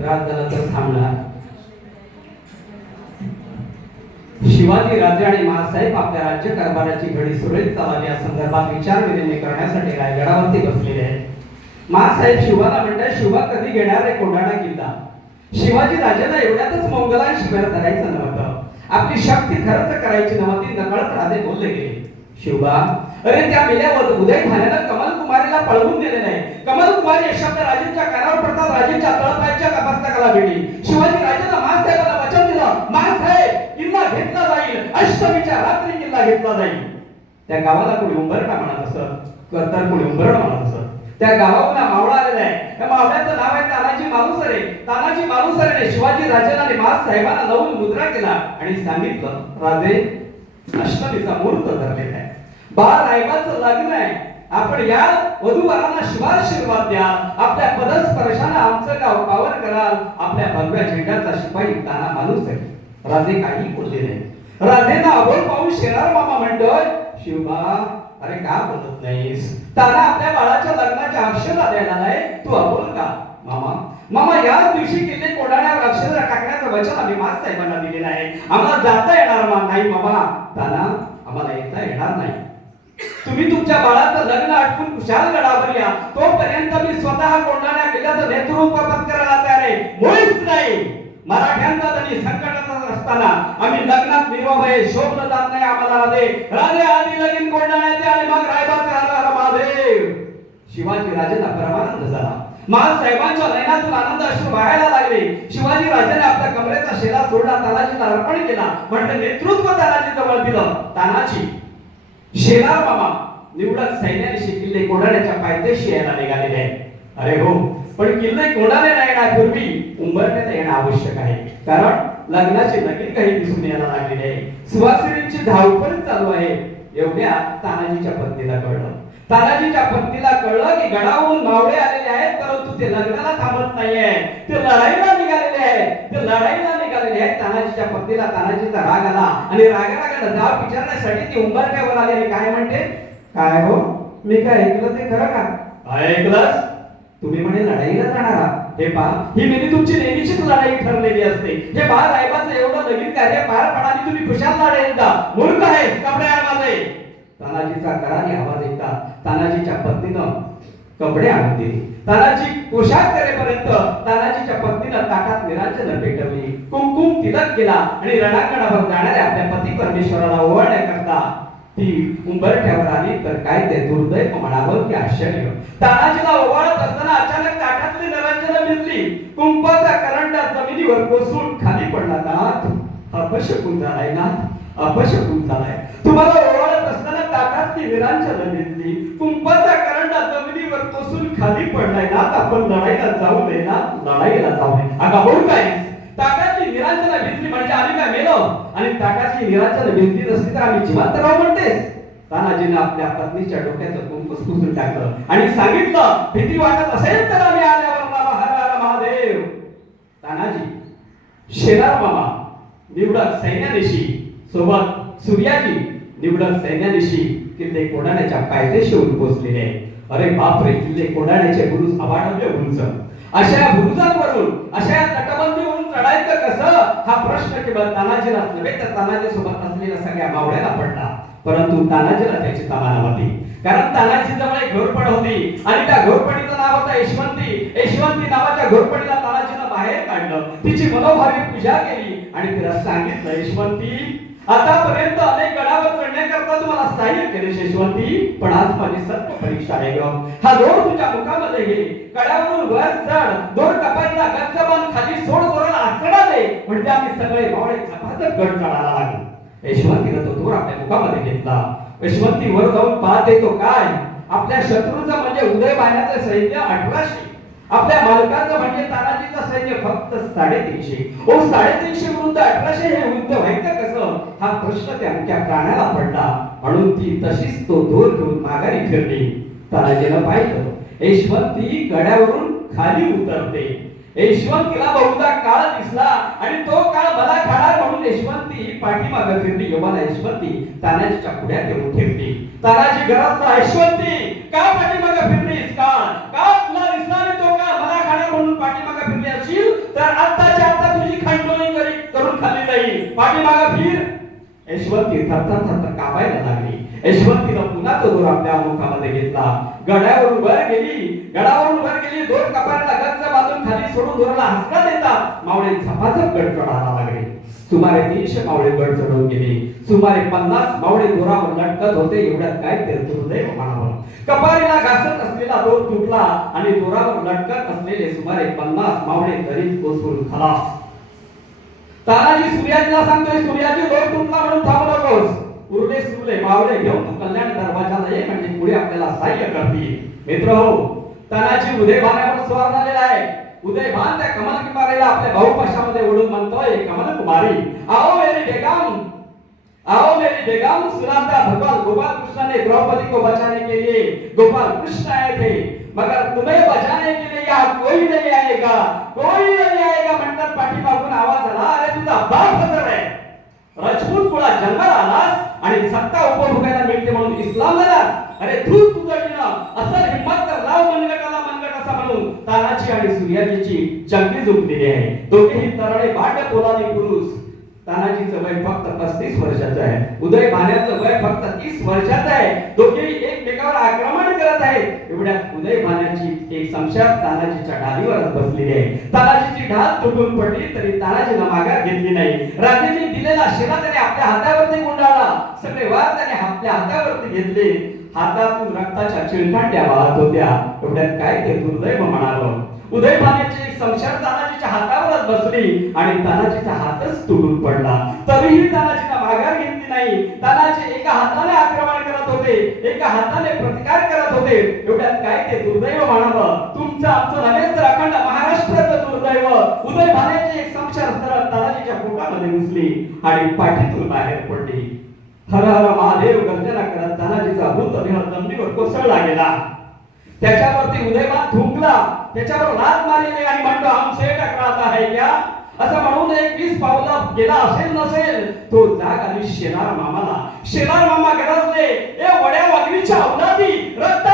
त्रास झाला तर थांबणार शिवाजी राजे आणि मासाहेब आपल्या राज्य कारभाराची घडी सुरळीत चालावी या संदर्भात विचार विनिमय करण्यासाठी रायगडावरती बसलेले आहेत. मासाहेब शिवाला म्हणतात शिवा कधी घेणार आहे कोंढाणा किल्ला? शिवाजी राजाला एवढ्यातच मंगलांशी शिबिर धरायचं नव्हतं. आपली शक्ती खर्च करायची नव्हती नकळत राजे बोलले गेले. शिवबा अरे त्या मेल्यावर उदय ठाण्यानं कमल कुमारीला पळवून दिलेलं आहे कमल मस्तकाला भेटली शिवाजी राजाला महासाहेबाला वचन दिलं. माणसाहेब किल्ला घेतला जाईल. अष्टमीच्या रात्री किल्ला घेतला जाईल. त्या गावाला कोणी उंबरटा म्हणत असत? तर कोणी उंबरड म्हणत असत? त्या गावाहून मावळा आलेला आहे. त्या मावळ्याचं नाव आहे तानाजी मालुसरे. तानाजी मालुसरेने शिवाजी राजाला आणि महासाहेबांना लावून मुद्रा केला आणि सांगितलं राजे अष्टमीचा मुहूर्त धरलेला आहे. बाळ रायबाचं लग्न आहे. आपण या वधूवरांना शिवाशीर्वाद द्या. आपल्या पदस्पर्शानं आमचं गाव पावन कराल. आपल्या भगव्या झेंड्याचा शिपाई ताना माणूस आहे. राजे काही बोलले नाही. राजेंना अबोल पाहून शेणार मामा म्हणतोय शिवबा अरे का बोलत नाहीस? ताना आपल्या बाळाच्या लग्नाच्या अक्षरा द्यायला नाही तू अबोल का मामा? मामा याच दिवशी किल्ले कोडाण्यावर अक्षर टाकण्याचं वचन आम्ही मास साहेबांना दिलेलं आहे. आम्हाला जाता येणार मा- नाही मामा. ताना आम्हाला येता येणार नाही. तुम्ही तुमच्या बाळाचं लग्न आटपून खुशाल गडावर तोपर्यंत मी स्वतः कोंढाण्या किल्ल्याचं नेतृत्व पत्करायला तयार आहे. मुळीच नाही. मराठ्यांचा आणि संकटात असताना आम्ही लग्नात निर्वय शोभलं जात नाही आम्हाला. राधे राधे आधी लगीन कोंढाण्याचे आणि मग रायबाचा राजा महादेव. शिवाजी राजांना परमानंद झाला. महासाहेबांच्या नयनातून आनंद अश्रू वाहायला लागले शिवाजी राजाने आपल्या कमरेचा शेला सोडला तानाजीला अर्पण केला. म्हणजे नेतृत्व तानाजी जवळ दिलं. तानाजी शेलार मामा निवडक सैन्याने किल्ले कोंढाण्याच्या पायथ्याशी यायला निघालेले आहेत. अरे हो पण किल्ले कोंढाण्याला येण्यापूर्वी उंबरण्यात येणं आवश्यक आहे. कारण लग्नाचे नक्की काही दिसून यायला लागलेले आहे. सुवासिनींची धावपळ चालू आहे. एवढ्या तानाजीच्या पत्नीला कळलं. तानाजीच्या पत्नीला कळलं की गडावरून मावळे आलेले आहेत परंतु ते लग्नाला थांबत नाहीये. ते लढाईला निघालेले आहे ते लढाईला आहेत तानाजीच्या पत्नीला तानाजीचा राग आला. आणि रागारागानं जाब विचारण्यासाठी ती उंबरठ्यावर आली. आणि काय म्हणते? काय हो? मी काय ऐकलं ते खरं का? काय ऐकलंस? तुम्ही म्हणे लढाईला जाणार हे पहा ही मेली तुमची नेहमीचीच लढाई ठरलेली असते. हे बाळ साहेबांचं एवढं नवीन कार्य पार पडाली तुम्ही खुशाल लढाई का मूर्ख आहे कपड्या तानाजीचा करारी आवाज ऐकता तानाजीच्या पत्नीनं कपडे आणून दिली. तानाजी पोशाख करेपर्यंत तानाजीच्या पत्नीनं ताटात निरांजन पेटवली. कुंकुम तिलक केला आणि रणांगणावर जाणाऱ्या आपल्या पती परमेश्वराला ओवाळण्याकरता ती उंबरठ्यावर आली. तर काय ते दुर्दैव म्हणावं की आश्चर्य. तानाजीला ओवाळत असताना अचानक ताटातली निरांजन मिळली कुंपाचा करंडा जमिनीवर कोसळून खाली पडला नाथ. अपशकून झालाय नाथ. अपशकून झालाय. तुम्हाला ओवाळ ताकातली ताटातली निरांजन कुंपाचा करंडा जमिनीवर कोसून खाली पडलाय. ना नाथ आपण लढाईला जाऊ दे ना? लढाईला जाऊ दे अगा होऊ काय? ताकातली निरांजना भिजली म्हणजे आम्ही काय मेलो? आणि ताकातली निरांजना भिजली नसली तर आम्ही जिवंत राहू म्हणतेस. तानाजीने आपल्या पत्नीच्या डोक्याचं कुंकूस पुसून टाकलं. आणि सांगितलं भीती वाटत असेल तर आम्ही आल्यावर मामा हर हर महादेव. तानाजी शेरार मामा निवडक सैन्यानिशी सोबत सूर्याजी निवडक सैन्यानिशी किल्ले कोडाण्याच्या पायथ्याशी येऊन पोहोचलेले आहे अरे बापरे किल्ले कोडाण्याचे बुरुज अवाढव्य उंच. अशा बुरुजांवरून अशा या तटबंदीवरून चढायचं कसं? हा प्रश्न केवळ तानाजीला नव्हे तर तानाजी सोबत असलेल्या सगळ्या मावळ्याला पडला. परंतु तानाजीला त्याची तमा नव्हती कारण तानाजी जवळ एक घोरपड होती. आणि त्या घोरपडीचं नाव होतं यशवंती. यशवंती नावाच्या घोरपडीला तानाजीनं बाहेर काढलं. तिची मनोभावी पूजा केली. आणि तिला सांगितलं यशवंती आतापर्यंत अनेक गडावर चढण्याकरता तुम्हाला सहाय्य केले यशवंती पण आज माझी सर्व परीक्षा आहे ग. हा दोर तुझ्या मुखामध्ये घे. गडावरून वर चढ. दोर कपारीला गच्चबान खाली सोड दोराला आचडा दे. म्हणजे आम्ही सगळे भावडे झपाझप गड चढायला लागलो. यशवंतीनं तो दोर आपल्या मुखामध्ये घेतला. यशवंती वर जाऊन पाहते तो काय? आपल्या शत्रूचा म्हणजे उदय बाण्याचं सैन्य अठराशे आपल्या मालकाचं म्हणजे तानाजीचं सैन्य फक्त साडेतीनशे. ओ साडेतीनशे विरुद्ध अठराशे हे युद्ध व्हायचं कसं? हा प्रश्न त्यांच्या प्राण्याला पडला. म्हणून ती तशीच तो दोर घेऊन माघारी फिरली. तानाजीनं पाहिलं. यशवंती गड्यावरून खाली उतरते. यशवंतीला बहुधा काळ दिसला आणि तो काळ मला खाणार म्हणून यशवंती पाठीमागे फिरली. योगाला यशवंती तानाजीच्या पुढ्यात येऊन ठेवली तानाजी घरातला यशवंती का पाठीमागे फिरलीस? का का यशवंती थरथर थरथर कापायला लागली. यशवंतीनं पुन्हा तो दोर आपल्या मुखामध्ये घेतला. गड्यावरून वर गेली गडावरून वर गेली दोर कपाराला गच्च बांधून खाली सोडून दोराला हसका देता. मावळे झपाझप गड चढायला लागले. सुमारे तीनशे मावळे गड चढवून गेले. सुमारे पन्नास मावळे दोरावर लटकत होते. एवढ्यात काय ते दुर्दैव म्हणावं. कपारीला घासत असलेला दोर तुटला आणि दोरावर लटकत असलेले सुमारे पन्नास मावळे दरीत कोसळून खलास तानाजी सूर्याजीला सांगतोय सूर्याजी दोर तुटला. उरले घेऊन कल्याण दरवाजाला ये म्हणजे पुढे आपल्याला सहाय्य करतील मित्र हो तानाजी उदय भाण्यावर स्वार झालेला आहे. उदय भान त्या कमल कुमारीला आपल्या भाऊ पक्षामध्ये ओढून म्हणतोय कमल कुमारी आओ मेरी बेगम आओ मेरी बेगम सुनाता भगवान गोपाल कृष्ण ने द्रौपदी को बचाने के लिए गोपाल कृष्ण आए थे मगर तुम्हें बचाने के लिए यहाँ कोई नहीं आएगा कोई नहीं आएगा. म्हणतात पाठीमागून आवाज आला अरे तुझा बाप हजर आहे. रजपूत कुळात जन्माला आला आणि सत्ता उपभोगायला मिळते म्हणून इस्लाम झाला. अरे तू तुझं असं हिंमत तर लाव मनगटाला मनगट असा म्हणून तानाची आणि सूर्याजीची जंगी झुकलेली आहे. दोघेही तराळे बाट वय फक्त पस्तीस वर्षाचं आहे. उदय भाण्याचं वय फक्त तीस वर्षाचं आहे. दोघेही एकमेकावर आक्रमण करत आहेत. एवढ्या उदय भाण्याची एक संशयात तानाजीच्या ढालीवरच बसलेली आहे. तानाजीची ढाल तुटून पडली तरी तानाजीनं माघार घेतली नाही. राजेने दिलेला शिरा त्याने आपल्या हातावरती गुंडाळला. सगळे वार त्याने आपल्या हातावरती घेतले. हातातून रक्ताच्या चिळकांड्या वाहत होत्या. एवढ्यात काय ते दुर्दैव म्हणाल उदय भाण्याची एक संशयात बसली आणि तानाजीचा हातच तुटून पडला. तरीही तानाजीला माघार घेतली नाही? तानाजी एका हाताने आक्रमण करत होते एका हाताने प्रतिकार करत होते. एवढ्यात काय ते दुर्दैव म्हणावं तुमचं आमचं नव्हे तर अखंड महाराष्ट्राचं दुर्दैव. उदय भाण्याची एक संक्षार सरळ तानाजीच्या पोटामध्ये घुसली आणि पाठीतून बाहेर पडली. हर हर महादेव गर्जना करत तानाजीचा मृतदेह जमिनीवर कोसळला गेला. त्याच्यावरती उदयमान थुंकला त्याच्यावर लाल मारिले आणि म्हणतो आमचे टकरात आहे क्या? असं म्हणून एक वीस पावला गेला असेल नसेल तो जाग आणि शेणार मामाला. शेणार मामा गरजले ए वड्या वागणीच्या औलादी रक्त